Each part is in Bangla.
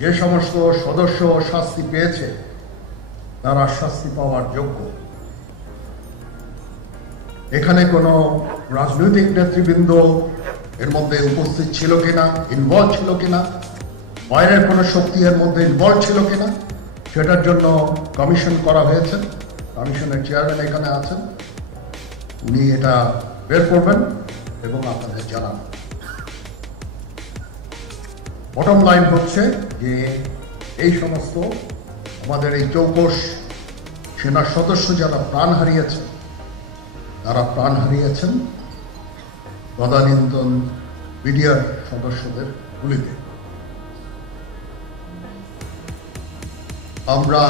যে সমস্ত সদস্য শাস্তি পেয়েছে তারা শাস্তি পাওয়ার যোগ্য। এখানে কোনো রাজনৈতিক নেতৃবৃন্দ এর মধ্যে উপস্থিত ছিল কিনা, ইনভলভ ছিল কিনা, বাইরের কোনো শক্তি এর মধ্যে ইনভলভ ছিল কিনা, সেটার জন্য কমিশন করা হয়েছে। কমিশনের চেয়ারম্যান এখানে আছেন, উনি এটা বের করবেন এবং আপনাদের জানাবেন। বটম লাইন হচ্ছে যে এই সমস্ত আমাদের এই চৌকস সেনার সদস্য যারা প্রাণ হারিয়েছেন, তারা প্রাণ হারিয়েছেন তদানীন্তন বিডিআর সদস্যদের গুলিতে। আমরা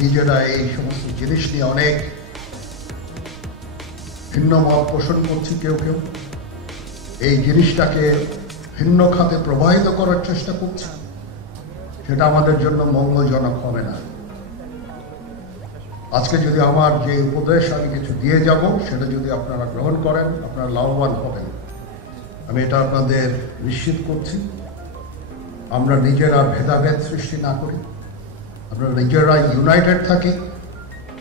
নিজেরা এই সমস্ত জিনিস নিয়ে অনেক ভিন্ন মত পোষণ করছি। কেউ কেউ এই জিনিসটাকে ভিন্ন খাতে প্রবাহিত করার চেষ্টা করছে, সেটা আমাদের জন্য মঙ্গলজনক হবে না। আজকে যদি আমার যে উপদেশ আমি কিছু দিয়ে যাব, সেটা যদি আপনারা গ্রহণ করেন, আপনারা লাভবান হবেন, আমি এটা আপনাদের নিশ্চিত করছি। আমরা নিজেরা ভেদাভেদ সৃষ্টি না করি, আমরা নিজেরা ইউনাইটেড থাকি।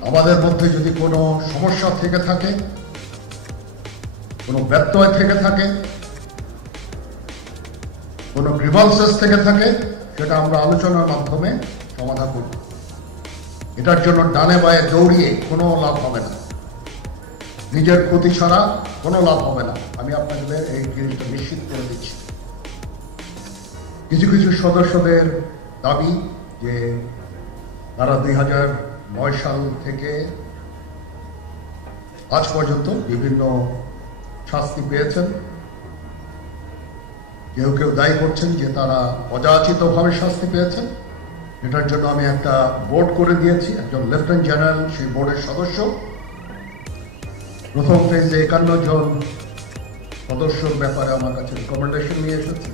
আমাদের মধ্যে যদি কোনো সমস্যা থেকে থাকে, কোনো ব্যত্যয় থেকে থাকে, কোনো গ্রিভান্সেস থেকে থাকে, সেটা আমরা আলোচনার মাধ্যমে সমাধান করব। এটার জন্য ডানে বায়ে দৌড়িয়ে কোনো লাভ হবে না, নিজের ক্ষতি ছাড়া কোনো লাভ হবে না। আমি আপনাদের এই জিনিসটা নিশ্চিত করে দিচ্ছি। কিছু কিছু সদস্যদের দাবি যে তারা 2009 সাল থেকে আজ পর্যন্ত বিভিন্ন শাস্তি পেয়েছেন। কেউ কেউ দায়ী করছেন যে তারা অযাচিতভাবে শাস্তি পেয়েছেন। এটার জন্য আমি একটা বোর্ড করে দিয়েছি, একজন লেফটেন্যান্ট জেনারেল সেই বোর্ডের সদস্য। প্রথম ফেজে 51 জন সদস্যর ব্যাপারে আমার কাছে রিকমেন্ডেশন নিয়ে এসেছে।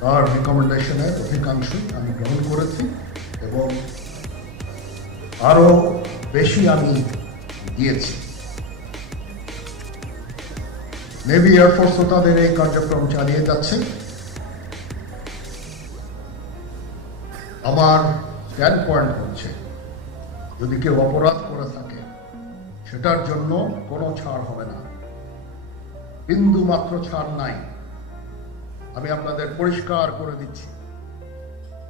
তার রিকমেন্ডেশনের অধিকাংশই আমি গ্রহণ করেছি এবং আরো বেশি আমি দিয়েছি। নেভি এয়ারফোর্সও তাদের এই কার্যক্রম চালিয়ে যাচ্ছে। আমার স্ট্যান্ড পয়েন্ট হচ্ছে, যদি কেউ অপরাধ করে থাকে সেটার জন্য কোনো ছাড় হবে না, বিন্দু মাত্র ছাড় নাই। আমি আপনাদের পরিষ্কার করে দিচ্ছি,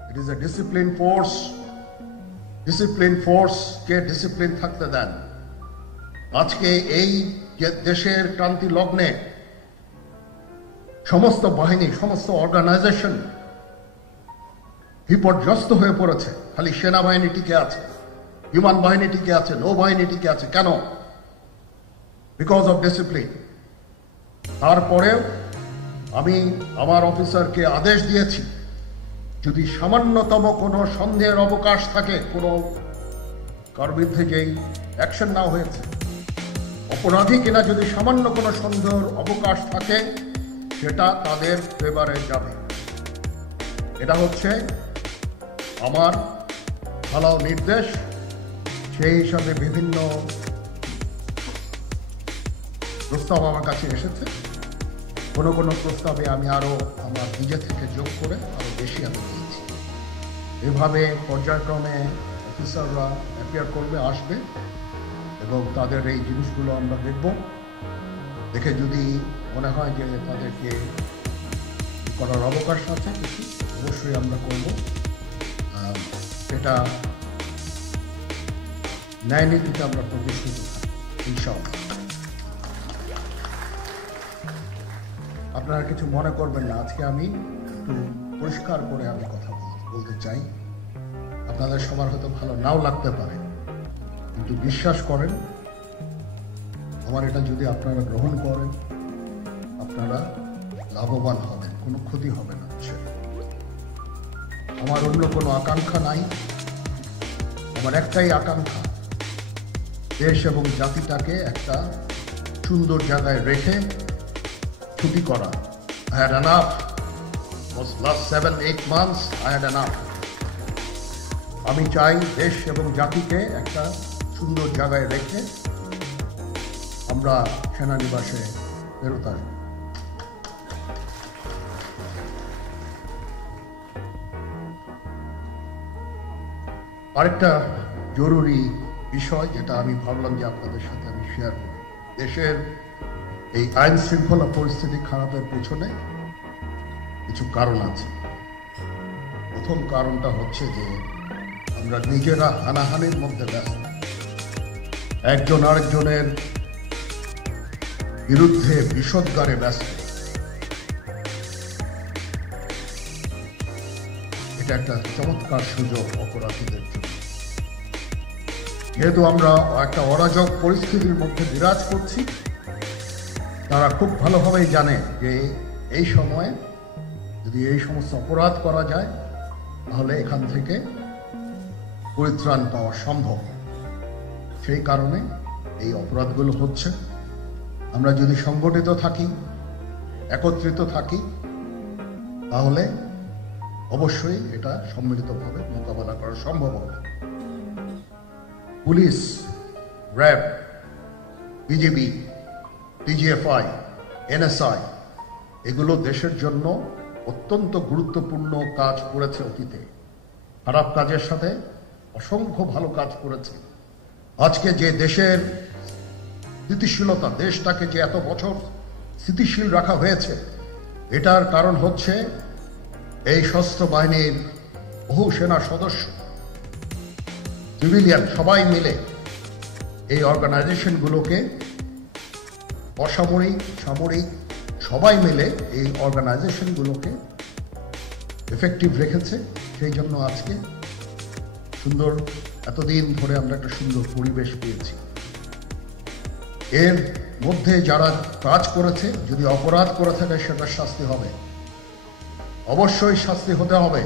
it is a discipline force. Discipline ফোর্সকে ডিসিপ্লিন থাকতে দেন। আজকে এই যে দেশের ক্রান্তি লগ্নে সমস্ত বাহিনী, সমস্ত অর্গানাইজেশন বিপর্যস্ত হয়ে পড়েছে। খালি সেনাবাহিনী টিকে আছে, বিমান বাহিনী টিকে আছে, নৌবাহিনী টিকে আছে। কেন? Because of discipline. তারপরেও আমি আমার অফিসারকে আদেশ দিয়েছি, যদি সামান্যতম কোনো সন্দেহের অবকাশ থাকে, কোনো কার বিরুদ্ধে যেই অ্যাকশন নেওয়া হয়েছে অপরাধী কিনা, যদি সামান্য কোনো সন্দেহের অবকাশ থাকে, সেটা তাদের ফেভারে যাবে। এটা হচ্ছে আমার ঢালাও নির্দেশ। সেই হিসাবে বিভিন্ন প্রস্তাব আমার কাছে এসেছে। কোনো কোনো প্রস্তাবে আমি আরো আমার নিজে থেকে যোগ করে আরো বেশি আমি দিয়েছি। এভাবে পর্যায়ক্রমে অফিসাররা অ্যাপিয়ার করবে, আসবে এবং তাদের এই জিনিসগুলো আমরা দেখব। দেখে যদি মনে হয় যে তাদেরকে করার অবকাশ আছে কিছু, অবশ্যই আমরা করব। এটা ন্যায় নীতিতে আমরা প্রতিষ্ঠিত থাকি ইনশাআল্লাহ। আপনারা কিছু মনে করবেন না, আজকে আমি একটু পরিষ্কার করে আমি কথা বলতে চাই। আপনাদের সবার হয়তো ভালো নাও লাগতে পারে, কিন্তু বিশ্বাস করেন, আমার এটা যদি আপনারা গ্রহণ করেন, আপনারা লাভবান হবেন, কোনো ক্ষতি হবে না। আমার অন্য কোনো আকাঙ্ক্ষা নাই। আমার একটাই আকাঙ্ক্ষা, দেশ এবং জাতিটাকে একটা সুন্দর জায়গায় রেখে ছুটি করা। I had enough. Last 7-8 months I had enough. আমি চাই দেশ এবং জাতিকে একটা সুন্দর জায়গায় রেখে আমরা সেনানিবাসে ফেরত আসব। আরেকটা জরুরি বিষয় যেটা আমি ভাবলাম যে আপনাদের সাথে আমি শেয়ার করি, দেশের এই আইন শৃঙ্খলা পরিস্থিতি খারাপের পেছনে কিছু কারণ আছে। প্রথম কারণটা হচ্ছে যে আমরা নিজেরা হানাহানির মধ্যে ব্যস্ত, একজন আরেকজনের বিরুদ্ধে বিষোদ্গারে ব্যস্ত। এটা একটা চমৎকার সুযোগ অপরাধীদের জন্য। যেহেতু আমরা একটা অরাজক পরিস্থিতির মধ্যে বিরাজ করছি, তারা খুব ভালোভাবেই জানে যে এই সময়ে যদি এই সমস্ত অপরাধ করা যায় তাহলে এখান থেকে পরিত্রাণ পাওয়া সম্ভব। সেই কারণে এই অপরাধগুলো হচ্ছে। আমরা যদি সংগঠিত থাকি, একত্রিত থাকি, তাহলে অবশ্যই এটা সম্মিলিতভাবে মোকাবেলা করা সম্ভব হবে। Police, RAB, BGB, DGFI, NSI এগুলো দেশের জন্য অত্যন্ত গুরুত্বপূর্ণ কাজ করেছে অতীতে। খারাপ কাজের সাথে অসংখ্য ভালো কাজ করেছে। আজকে যে দেশের স্থিতিশীলতা, দেশটাকে যে এত বছর স্থিতিশীল রাখা হয়েছে, এটার কারণ হচ্ছে এই সশস্ত্র বাহিনীর বহু সেনা সদস্য, সিভিলিয়ান সবাই মিলে এই অর্গানাইজেশনগুলোকে, অসামরিক, সামরিক সবাই মিলে এই অর্গানাইজেশনগুলোকে এফেক্টিভ রেখেছে। সেই জন্য আজকে সুন্দর, এতদিন ধরে আমরা একটা সুন্দর পরিবেশ পেয়েছি। এর মধ্যে যারা কাজ করেছে, যদি অপরাধ করে থাকে সেটার শাস্তি হবে, অবশ্যই শাস্তি হতে হবে,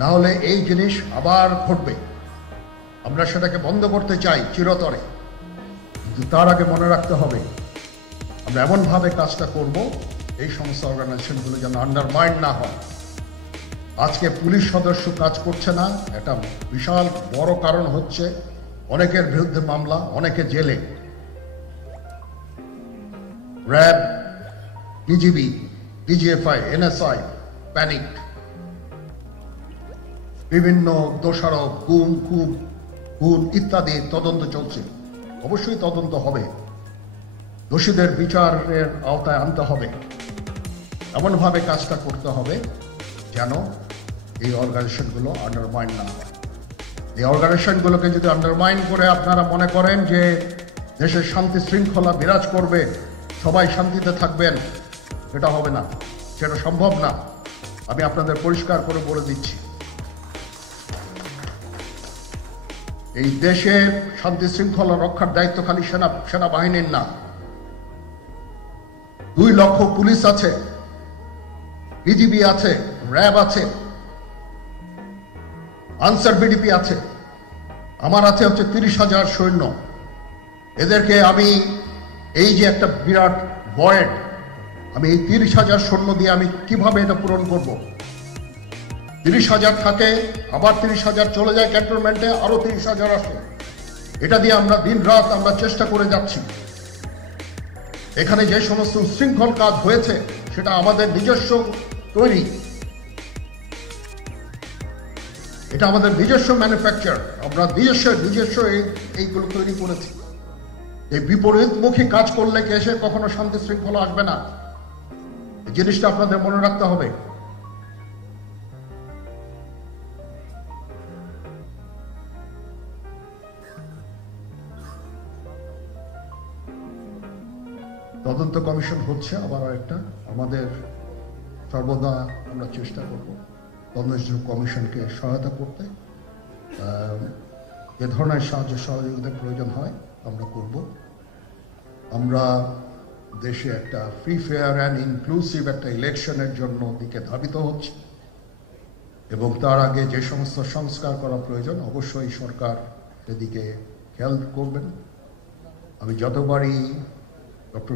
না হলে এই জিনিস আবার ঘটবে। আমরা সেটাকে বন্ধ করতে চাই চিরতরে, কিন্তু তার আগে মনে রাখতে হবে আমরা এমনভাবে কাজটা করব এই সমস্ত অর্গানাইজেশনগুলো যেন আন্ডারমাইন না হয়। আজকে পুলিশ সদস্য কাজ করছে না, এটা বিশাল বড় কারণ হচ্ছে অনেকের বিরুদ্ধে মামলা, অনেকে জেলে। RAB, BGB, DGFI, NSI panic, বিভিন্ন দোষারোপ, খুন ইত্যাদি তদন্ত চলছে। অবশ্যই তদন্ত হবে, দোষীদের বিচারের আওতায় আনতে হবে। এমনভাবে কাজটা করতে হবে যেন এই অর্গানাইজেশনগুলো আন্ডারমাইন না হয়। এই অর্গানাইজেশনগুলোকে যদি আন্ডারমাইন করে আপনারা মনে করেন যে দেশের শান্তি শৃঙ্খলা বিরাজ করবে, সবাই শান্তিতে থাকবেন, সেটা হবে না, সেটা সম্ভব না। আমি আপনাদের পরিষ্কার করে বলে দিচ্ছি, এই দেশের শান্তি শৃঙ্খলা রক্ষার দায়িত্ব খালি সেনাবাহিনীর না। 2 লক্ষ পুলিশ আছে, বিজিবি আছে, র্যাব আছে, আনসার বিডিপি আছে, আমার আছে হচ্ছে 30,000 সৈন্য। এদেরকে আমি এই যে একটা বিরাট ভয়েড, আমি এই 30,000 সৈন্য দিয়ে আমি কিভাবে এটা পূরণ করব? 30,000 থাকে, আবার 30,000 চলে যায় ক্যান্টনমেন্টে, আরো 30,000 আসে। এটা দিয়ে আমরা দিন রাত আমরা চেষ্টা করে যাচ্ছি। এখানে যে সমস্ত উচ্ছৃঙ্খল কাজ হয়েছে সেটা আমাদের নিজস্ব তৈরি, এটা আমাদের নিজস্ব ম্যানুফ্যাকচার, আমরা নিজস্ব এইগুলো তৈরি করেছি। এই বিপরীতমুখী কাজ করলে এসে কখনো শান্তি শৃঙ্খলা আসবে না। এই জিনিসটা আপনাদের মনে রাখতে হবে। তদন্ত কমিশন হচ্ছে, আবার একটা আমাদের সর্বদা আমরা চেষ্টা করব তদন্ত কমিশনকে সহায়তা করতে। যে ধরনের সাহায্য সহযোগিতার প্রয়োজন হয় আমরা করব। আমরা দেশে একটা ফ্রি, ফেয়ার অ্যান্ড ইনক্লুসিভ একটা ইলেকশনের জন্য দিকে ধাবিত হচ্ছে, এবং তার আগে যে সমস্ত সংস্কার করা প্রয়োজন অবশ্যই সরকার সেদিকে খেয়াল করবেন। আমি যতবারই ডক্টর